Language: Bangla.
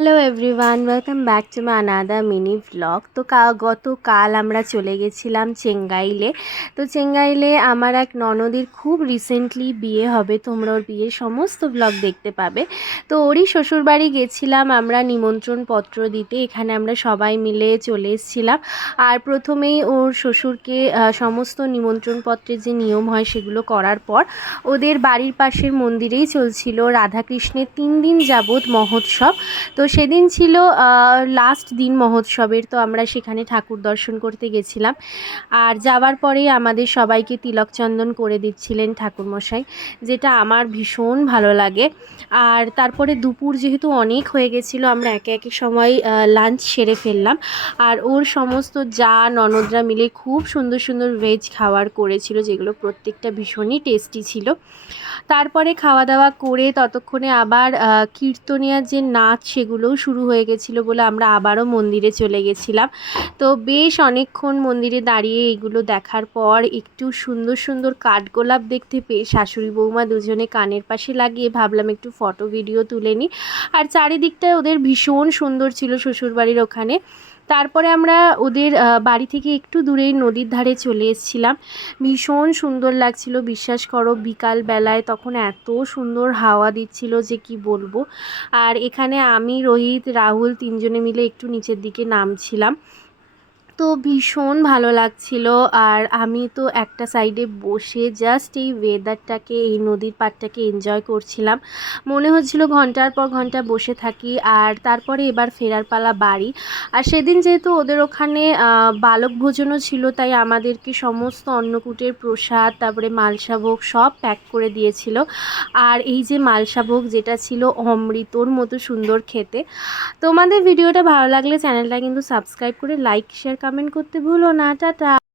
Hello everyone, welcome back to my another mini vlog. তো গতকাল আমরা চলে গেছিলাম চেঙ্গাইলে। তো চেঙ্গাইলে আমার এক ননদের খুব রিসেন্টলি বিয়ে হবে, তোমরা ওর বিয়ের সমস্ত ভ্লগ দেখতে পাবে। তো ওরই শ্বশুরবাড়ি গেছিলাম আমরা নিমন্ত্রণ পত্র দিতে। এখানে আমরা সবাই মিলে চলে এসেছিলাম। আর প্রথমেই ওর শ্বশুরকে সমস্ত নিমন্ত্রণপত্রের যে নিয়ম হয় সেগুলো করার পর ওদের বাড়ির পাশের মন্দিরেই চলছিল রাধাকৃষ্ণের 3 দিন যাবৎ মহোৎসব। তো সেদিন ছিল লাস্ট দিন মহোৎসবের। তো আমরা সেখানে ঠাকুর দর্শন করতে গেছিলাম। আর যাওয়ার পরেই আমাদের সবাইকে তিলক চন্দন করে দিচ্ছিলেন ঠাকুরমশাই, যেটা আমার ভীষণ ভালো লাগে। আর তারপরে দুপুর যেহেতু অনেক হয়ে গেছিলো, আমরা একে একে সময় লাঞ্চ সেরে ফেললাম। আর ওর সমস্ত ননদরা মিলে খুব সুন্দর সুন্দর ভেজ খাবার করেছিল, যেগুলো প্রত্যেকটা ভীষণই টেস্টি ছিল। তারপরে খাওয়া দাওয়া করে ততক্ষণে আবার কীর্তনিয়ার যে নাচ সেগুলোও শুরু হয়ে গেছিলো বলে আমরা আবারও মন্দিরে চলে গেছিলাম। তো বেশ অনেকক্ষণ মন্দিরে দাঁড়িয়ে এগুলো দেখার পর একটু সুন্দর সুন্দর কাঠগোলাপ দেখতে পেয়ে শাশুড়ি বৌমা দুজনে কানের পাশে লাগিয়ে ভাবলাম একটু ফটো ভিডিও তুলে নিই। আর চারিদিকটায় ওদের ভীষণ সুন্দর ছিল শ্বশুরবাড়ির ওখানে। তারপরে আমরা ওদের বাড়ি থেকে একটু দূরেই নদীর ধারে চলে এসেছিলাম। ভীষণ সুন্দর লাগছিল, বিশ্বাস করো বিকালবেলায় তখন এত সুন্দর হাওয়া দিচ্ছিল যে কি বলবো। আর এখানে আমি, রোহিত, রাহুল তিনজনে মিলে একটু নিচের দিকে নামছিলাম। তো ভীষণ ভালো লাগছিল। আর আমি তো একটা সাইডে বসে জাস্ট এই ওয়েদারটাকে, এই নদীর পাড়টাকে এনজয় করছিলাম। মনে হচ্ছিল ঘন্টার পর ঘন্টা বসে থাকি। আর তারপরে এবার ফেরার পালা বাড়ি। আর সেদিন যেহেতু ওদের ওখানে বালক ভোজনও ছিল, তাই আমাদেরকে সমস্ত অন্নকূটের প্রসাদ, তারপরে মালসাভোগ সব প্যাক করে দিয়েছিল। আর এই যে মালসাভোগ যেটা ছিল অমৃতর মতো সুন্দর খেতে। তোমাদের ভিডিওটা ভালো লাগলে চ্যানেলটা কিন্তু সাবস্ক্রাইব করে লাইক শেয়ার কমেন্ট করতে ভুলো না। টাটা।